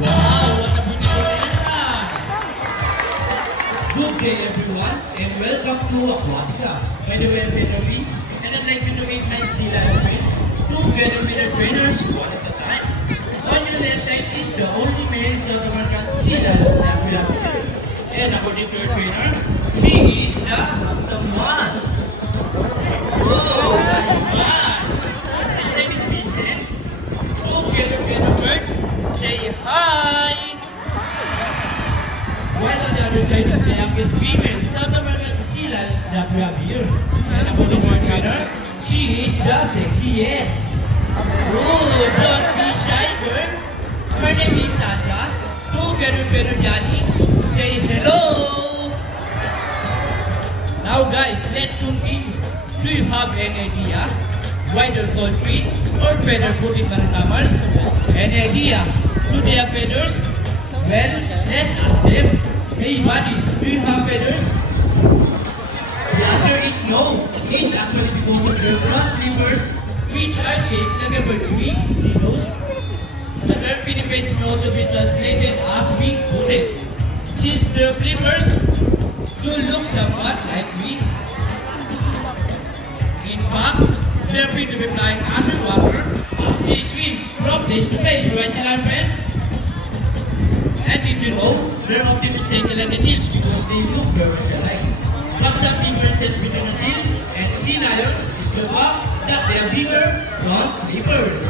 Wow, what a beautiful entrance! Good day everyone, and welcome to Aquatica. By the way, I'm Pedro Vince, and I'd like you to meet my sea lion friends, together with their trainers one at a time. On your left side is the only male South American sea lions that we have here. And according to your trainer, he is the handsome one. Oh, nice man! His name is Vincent. Together with the birds, say hi! While on the other side is the youngest female South American sea lions that we have here. And according to our trainer, she is the sexiest. Oh, don't be shy, girl. Her name is Sandra. Together with her daddy, say hello. Now guys, let's continue. Do you have any idea why they're called feet or feather-footed maracamas? Any idea? Do they have feathers? Well, let's ask them. Hey buddies, do you have feathers? The answer is no. It's actually because of their front flippers, which are shaped like a bird's wing. See those? The term Philippines can also be translated as wing-footed, since their flippers do look somewhat like wings. In fact, they appear to be flying underwater as they swim from place to place, right, Silan friend? And did you know, they're often mistaken like the seals because they look very much alike. But some differences between a seal and sea lions is the fact that they have bigger front flippers.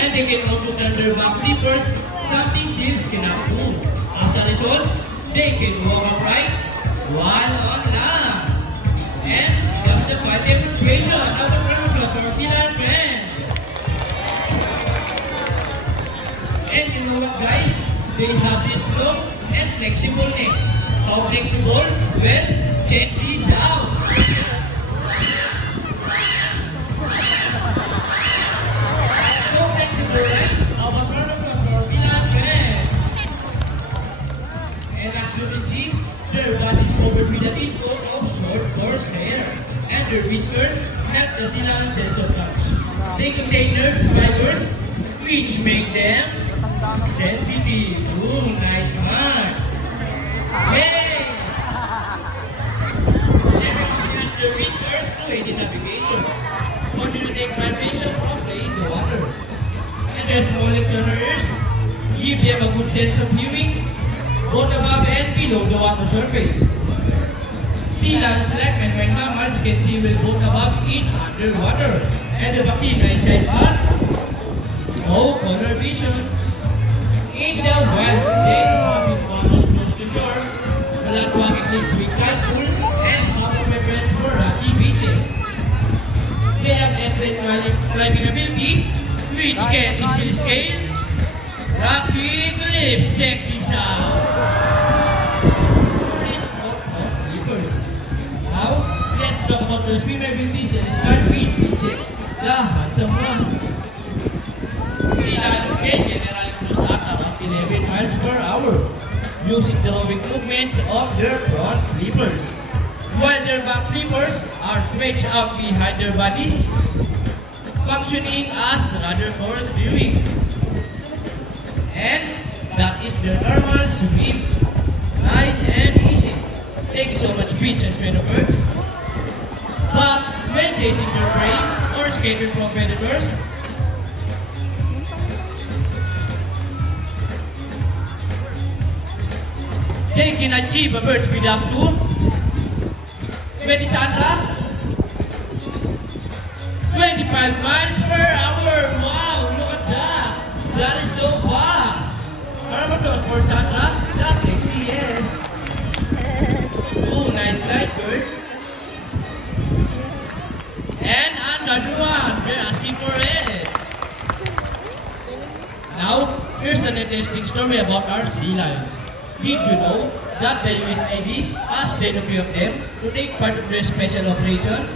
And they can also turn their back flippers, something seals cannot do. As a result, they can walk upright while on land. And that's the fine demonstration of the purpose for sea lion friends. And you know what guys? They have this long and flexible neck. How flexible? Well, check this out. So flexible, right? How about for sea lion friends? And as you can see, their body is covered with a thin coat of short coarse hair. And their whiskers help the sea lion sense of touch. They contain nerves fibers, which make them sensitive. Ooh, nice man. Hey! They can use their whiskers to aid in navigation, or to detect vibration from in the water. And their small external ears give them a good sense of hearing, both above and below the water surface. Sea lions, like penguin mammals, can see with both above and underwater. And the vagina is side on. No color vision. In the wild, they have been almost close to shore. The land walking lives with tide pool and mountain preference for rocky beaches. They have excellent climbing ability, which can easily scale rocky cliffs. Check this out. Now, let's talk about the swimmer abilities and start with Vincent, the handsome one. Sea lions can generally cruise at around 11 miles per hour using the rowing movements of their front flippers, while their back flippers are stretched out behind their bodies, functioning as rudder for steering. And that is their normal swim. Nice and easy. Thank you so much, Beach and Trainer Birds. But when chasing their prey or escaping from predators, they can achieve a burst speed up to 20 Sandra? 25 miles per hour. Wow, look at that. That is so fast. How about those for Sandra? That's sexy, yes. Oh, nice light, bird. And another one. They're asking for it. Now, here's an interesting story about our sea lions. Did you know that the US Navy asked a few of them to take part of their special operation?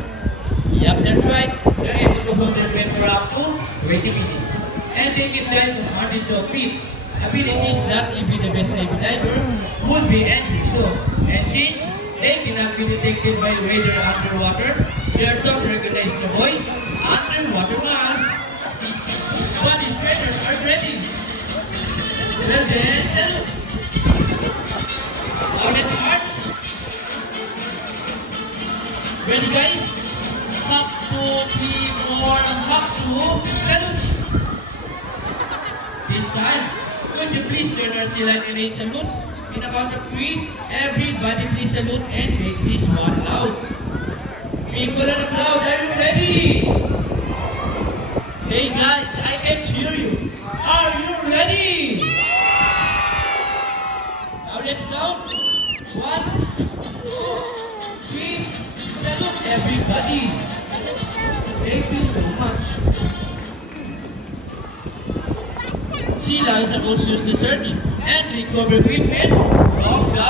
Yep, that's right. They're able to hold their breath for up to 20 minutes. And they can dive hundreds of feet. Abilities that even the best Navy diver would be envious of. And since they cannot be detected by radar underwater, they are taught to recognize the void underwater mass. But these predators are ready. salute. This time, when you please learners sila ni salute, in a count of 3, everybody please salute and make this one loud. People on the crowd, are you ready? Hey guys, I can't hear you. Are you ready? Now let's count. 1, 2, 3, salute everybody. Thank you so much. Sea lions are also used to search and recover equipment from the